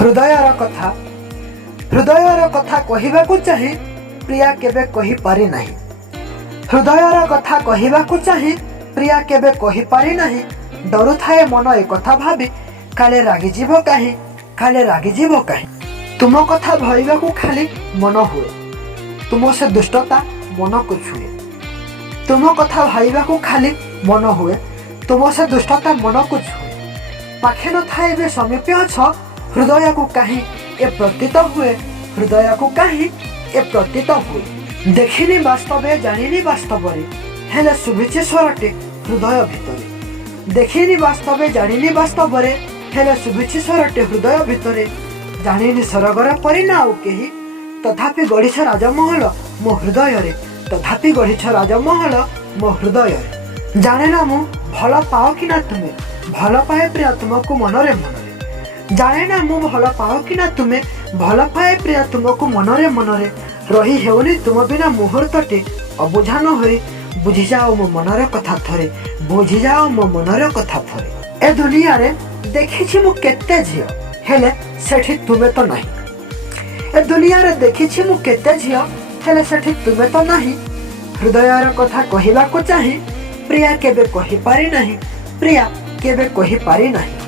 हृदयर कथा हृदयर कथा कहवाकू चाहे प्रिया केबे कहि पारि नाही। हृदयर कथा कहवाकू चाहे प्रिया केबे कहि पारि नाही। डरु थाए मन ए कथा भाबी काले रागी जीवो काहे काले रागी जीवो काहे। तुम कथा भाईबाकू खाली मन हुए, तुम से दुष्टता मन को छुए। तुम कथा भाईबाकू खाली मन हुए, तुम से दुष्टता मन को छुए। पाखे न थाए बे समीपे अछ, हृदय को कहीं ए प्रतीत हुए, हृदय को कहीं ए प्रतीत हुए। देखिनी वास्तवे जानिनी वास्तवरे, हेले शुभेच्छे स्वरटे हृदय भितरे। देखिनी वास्तवे जानिनी वास्तवरे, हेले शुभेच्छे स्वरटे हृदय भितरे। जानिनी सरगर परिना आउ केही, तथापि गढ़िछ राजमहल मो हृदय रे। तथापि गढ़िछ राजमहल मो हृदय रे। जाने ना मु भल पाओ कि ना तुमे, भल पाए प्रिया तुमको मनरे मनरे। जाने ना मु भल पाओ कि ना तुमे, भल पाए प्रिया तुमको मनरे मनरे। रही हेउनी तुम बिना मुहूर्तटे अबुझा न होई। बुझी जाओ मो मनर कथा थरे, बुझी जाओ मो मनर कथा थरे। ए दुनिया रे देखिछि मु केते झियो, हेले सेठी तुमे तो नाही। ए दुनिया रे देखिछि मु केते झियो, हेले सेठी तुमे तो नाही। हृदयर कथा कहवाकू चाहे प्रिया केबे कहि पारि नाही, प्रिया केबे कहि पारि नाही।